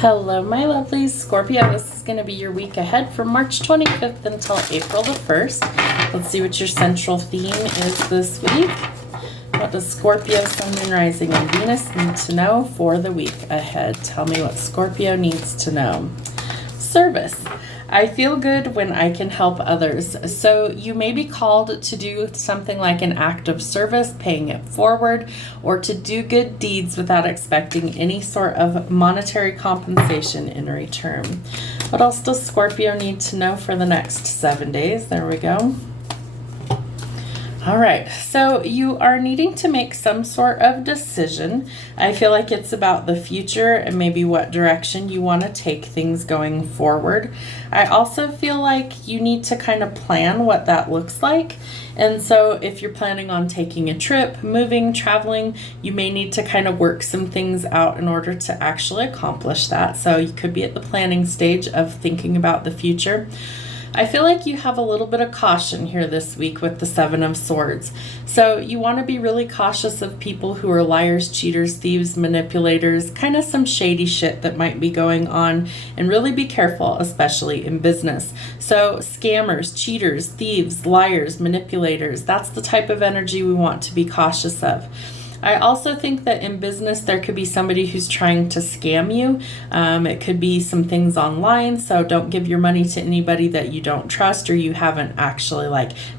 Hello, my lovelies. Scorpio, this is going to be your week ahead from March 25th until April the 1st. Let's see what your central theme is this week. What does Scorpio, Sun, Moon, Rising, and Venus need to know for the week ahead? Tell me what Scorpio needs to know. Service. I feel good when I can help others. So you may be called to do something like an act of service, paying it forward, or to do good deeds without expecting any sort of monetary compensation in return. What else does Scorpio need to know for the next 7 days? There we go. All right, so you are needing to make some sort of decision. I feel like it's about the future and maybe what direction you want to take things going forward. I also feel like you need to kind of plan what that looks like. And so if you're planning on taking a trip, moving, traveling, you may need to kind of work some things out in order to actually accomplish that. So you could be at the planning stage of thinking about the future. I feel like you have a little bit of caution here this week with the Seven of Swords. So you want to be really cautious of people who are liars, cheaters, thieves, manipulators, kind of some shady shit that might be going on, and really be careful, especially in business. So scammers, cheaters, thieves, liars, manipulators, that's the type of energy we want to be cautious of. I also think that in business, there could be somebody who's trying to scam you. It could be some things online, so don't give your money to anybody that you don't trust or you haven't actually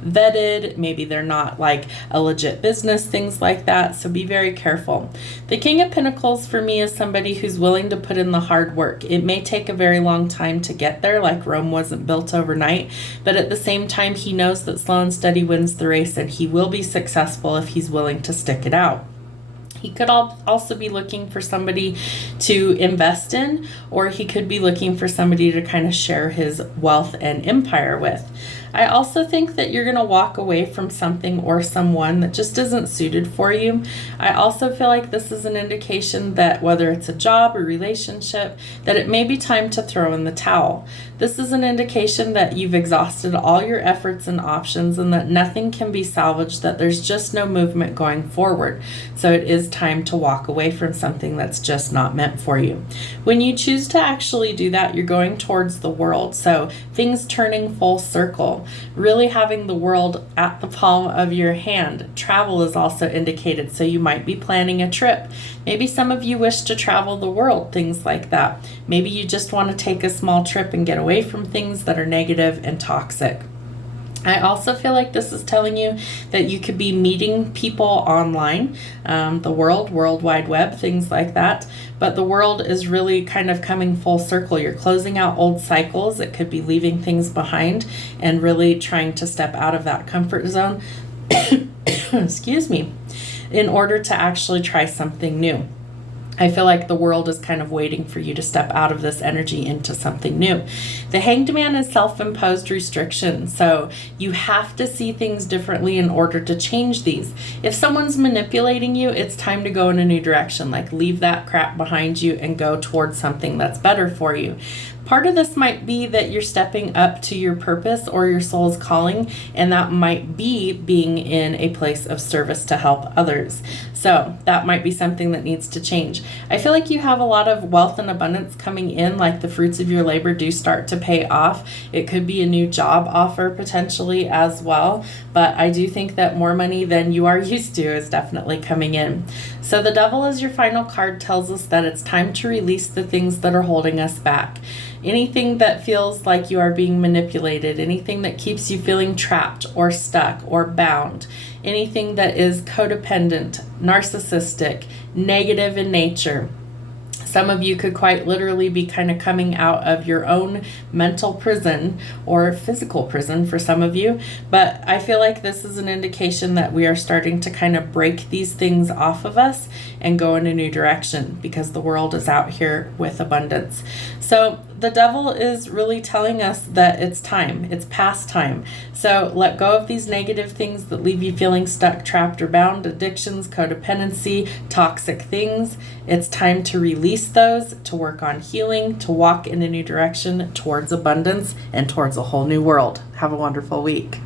vetted. Maybe they're not a legit business, things like that, so be very careful. The King of Pentacles for me is somebody who's willing to put in the hard work. It may take a very long time to get there, like Rome wasn't built overnight, but at the same time, he knows that slow and steady wins the race, and he will be successful if he's willing to stick it out. He could also be looking for somebody to invest in, or he could be looking for somebody to kind of share his wealth and empire with. I also think that you're going to walk away from something or someone that just isn't suited for you. I also feel like this is an indication that whether it's a job or relationship, that it may be time to throw in the towel. This is an indication that you've exhausted all your efforts and options and that nothing can be salvaged, that there's just no movement going forward. So it is time to walk away from something that's just not meant for you. When you choose to actually do that, you're going towards the world. So things turning full circle. Really having the world at the palm of your hand. Travel is also indicated, so you might be planning a trip. Maybe some of you wish to travel the world, things like that. Maybe you just want to take a small trip and get away from things that are negative and toxic. I also feel like this is telling you that you could be meeting people online, the world, World Wide Web, things like that. But the world is really kind of coming full circle. You're closing out old cycles. It could be leaving things behind and really trying to step out of that comfort zone, excuse me, in order to actually try something new. I feel like the world is kind of waiting for you to step out of this energy into something new. The Hanged Man is self-imposed restriction, so you have to see things differently in order to change these. If someone's manipulating you, it's time to go in a new direction, leave that crap behind you and go towards something that's better for you. Part of this might be that you're stepping up to your purpose or your soul's calling, and that might be being in a place of service to help others. So that might be something that needs to change. I feel like you have a lot of wealth and abundance coming in, like the fruits of your labor do start to pay off. It could be a new job offer potentially as well, but I do think that more money than you are used to is definitely coming in. So the Devil as your final card tells us that it's time to release the things that are holding us back. Anything that feels like you are being manipulated, anything that keeps you feeling trapped or stuck or bound, anything that is codependent, narcissistic, negative in nature. Some of you could quite literally be kind of coming out of your own mental prison or physical prison for some of you. But I feel like this is an indication that we are starting to kind of break these things off of us and go in a new direction because the world is out here with abundance. So the Devil is really telling us that it's time. It's past time. So let go of these negative things that leave you feeling stuck, trapped, or bound, addictions, codependency, toxic things. It's time to release those, to work on healing, to walk in a new direction towards abundance and towards a whole new world. Have a wonderful week.